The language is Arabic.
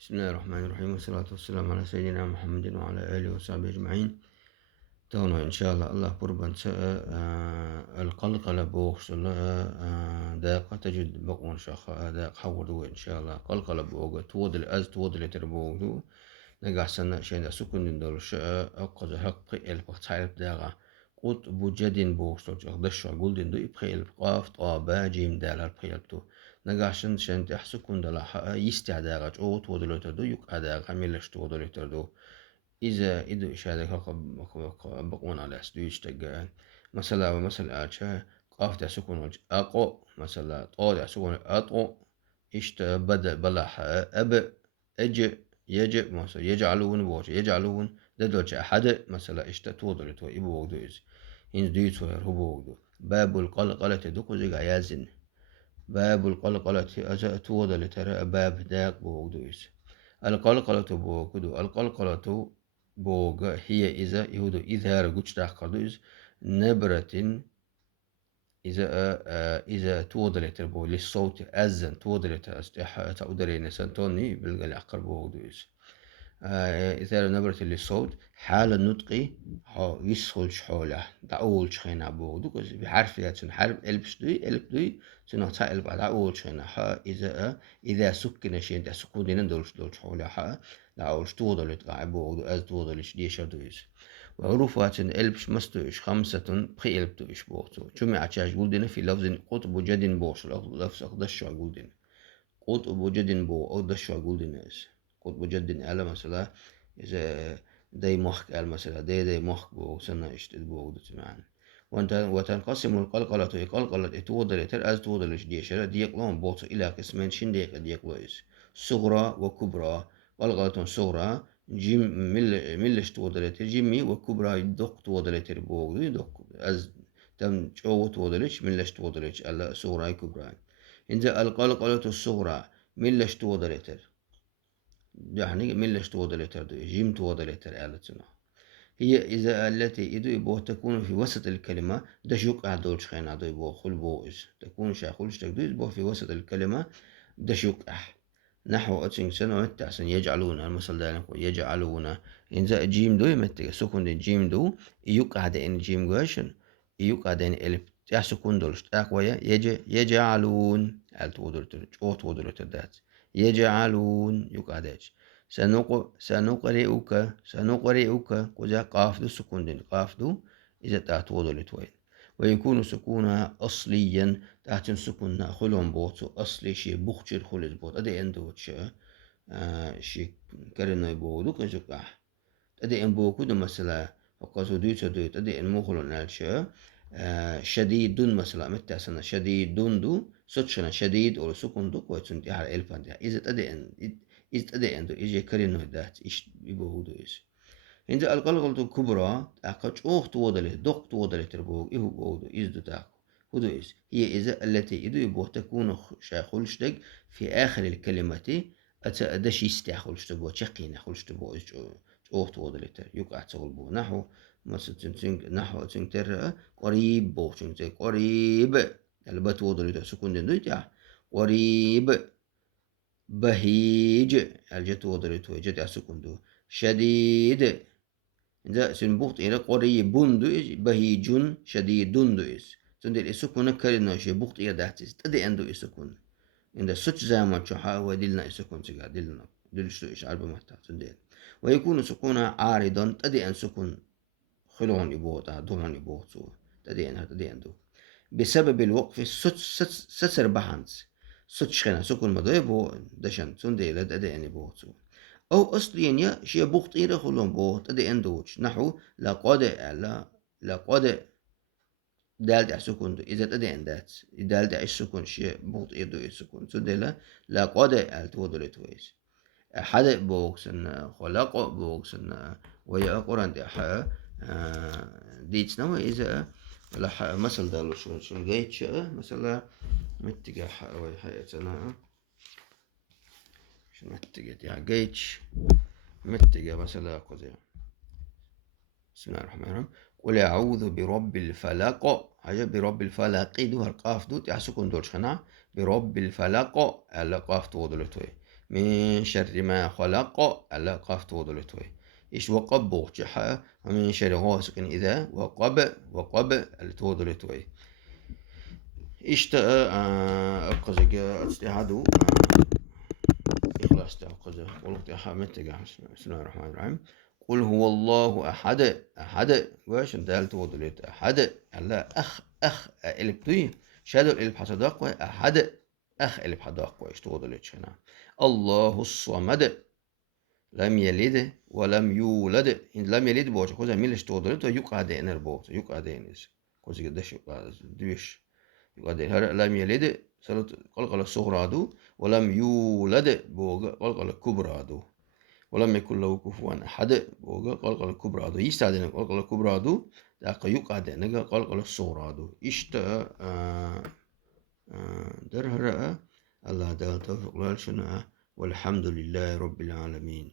بسم الله الرحمن الرحيم والصلاة والسلام على سيدنا محمد وعلى آله وصحبه أجمعين. تونا إن شاء الله قربا القلقلة بوغ داقة تجد بقون شخاء داق حورو إن شاء الله قلقلة بوغ تودل تودل تربوغ دو نجح سنة شين دا سكون دول أقض حق البخ تعرف داغا قط بوجدين بوغ أقدش قول دو إبخي القاف طابا جيم دالا البخيلتو نجح شين تحسكون دالا يستعداغا أو تودل تردو يك أداغا ملش تودل تردو إذا إدو إشادة بقون على أسدويش تجا مثلا ومثلا أشا قاف دا سكون وجه أقو مثلا طا دا سكون أطو إشت بدأ بلح أب أج يجب مثلا يجعلون بوجه يجعلون ددوش أحد مثلا إشت تودل تو إبو وجدوز إن دويت وير هو وجدو باب القلقلة دكو زي يازن باب القلقلة أجا تودل ترى باب داق بوجدوز القلقلة بوجدو القلقلة بوغ هي إذا يهودو إظهار جوش تاخدوز نبرة إذا تودلت بو للصوت أذن تودلت أستح تودري نسنتوني بالقلع قربو دوز إذا نبرة للصوت حال النطق يسهل شحولة دعول شخينا بو دوكس بحرف ياتن حرف ألبش دوي ألب دوي سنغتا ألب دعول شخينا إذا سكن شين دا سكون دينا دولش شحولة دعول شتودلت قاعبو أز تودلش ديشا دويس وحروفات ألبش مستوش خمسة بخي ألب دويش بوغتو جمع تشاش قولدنا في لفظ قطب جد بوش لفظ أقدش قولدنا قطب جد بو أقدش قولدنا قطب جد ألا مثلا إذا داي مخك قال مثلا داي مخك بو سنة اشتد بو معنا وتنقسم القلقلة قلقلة توضل ترأز توضل ديشرة ديقلون بوت إلى قسمين شن ديقلويس صغرى وكبرى قلقلة صغرى جيم ملش توضلت جيمي وكبرى دق توضلت بو دق از تم جو توضلش ملش توضلش ألا صغرى كبرى إن القلقلة الصغرى ملش توضلت يعني ملش توضلت جيم توضلت ألتنا هي إذا التي إذا يبغى تكون في وسط الكلمة دشوك أهدولش خين هذا يبغى خل بوز تكون شاخولش تقدر يبغى في وسط الكلمة دشوك نحو أتشين سنة متعسن يجعلون المثل ده يجعلون إن ذا جيم دو يمتع سكون الجيم دو يوك هذا إن جيم قاشن يوك هذا إن ألف تاع سكون دولش تاقويا يجعلون التودر أو تودر تدات يجعلون يوك هذاش سنقرئك كذا قاف دو سكون دين قاف دو إذا تعتوض لتوين ويكون سكونها أصليا تحت سكونها خلون بوتو أصلي شي بوخشر خلص بوت أدي اندوتش شي كرنوي بودو كجوكا أدي ان بوكو دو مثلا فقاسو دويتو دويت أدي ان مخلون نالشا شديد مثلا متى سنة شديد دو سوتشنا شديد أو سكون دو كويتون دي على إلفان دي إذا أدي ان إذا أندو إيجي كرينو دات إيش يبوهودو إيش إنت القلقلة الكبرى أقج أوه توضله دق توضله تربوه إيه بوهودو إيش دو تاكو هودو إيش هي إذا التي إذا يبوه تكون شاخولشتك في آخر الكلمة أتأدش يستاخولشتك وشقينا خولشتك إيش أوه توضله تر يقع تغلبو نحو مثلا نحو تنتر قريب بو تنتر قريب البت توضله سكون دندو قريب بهيج الجت وضرت وجت أسكندو شديد إذا سنبوت إلى قريب بندو بهيج شديد دندو إس تندل إسكون كرنا شيء بوت إلى دهتس تدي أندو إسكون إن سوتش زمان شحا ودلنا إسكون تجا دلنا دلشتو إيش عرب مهتا تندل ويكون سكون عارضا تدي أن سكون خلون يبوتا دون يبوتو تدي أندو بسبب الوقف ستر بحانس سوتشخنا سكون مضيبو دشان تنديلا دأدي بوتو أو أصليا يا شيء بوقت إيرا خلون بوت أدي أندوش نحو لقد دال دع سكون دو إذا تدي أندات دال دع السكون شيء بوقت إيدو السكون تنديلا لقد التودل تويس حدا بوكسن خلق بوكسن ويا قران دي حا ديتنا وإذا لا مثل دالو شو جيتش مثلا متجه أول حاجة أنا شو متجه يا جيتش متجه مثلا قضية بسم الله الرحمن الرحيم قل أعوذ برب الفلق حاجة برب الفلق دو هالقاف دو تحسكون دولش خنا برب الفلق على قاف دو دولتوي من شر ما خلق على قاف توضلتوي إيش وقب بوجحة من شر غاسق إذا وقب التوضلتوي إيش أقزق أستعادوا إخلاص تأقزق قلت يا حامد بسم الله الرحمن الرحيم قل هو الله أحد واش انت هل توضلت أحد على أخ إلبتوي شادو إلب حصدق أحد أخ إلب حدق واش توضلت هنا الله الصمد لم يلد ولم يولد إن لم يلد بوجه كوزا ميلش توضلت ويقعد إنر بوت يقعد إنس كوزا قدش دوش يقعد هر لم يلد سلط قلقل الصغرى دو ولم يولد بوجه قلقل الكبرى دو ولم يكن له كفوا أحد بوجه قلقل الكبرى دو يستعدنا قلقل الكبرى دو داق يقعد إنر قلقل الصغرى دو إشتا درهرة الله دال توفق لالشنا والحمد لله رب العالمين.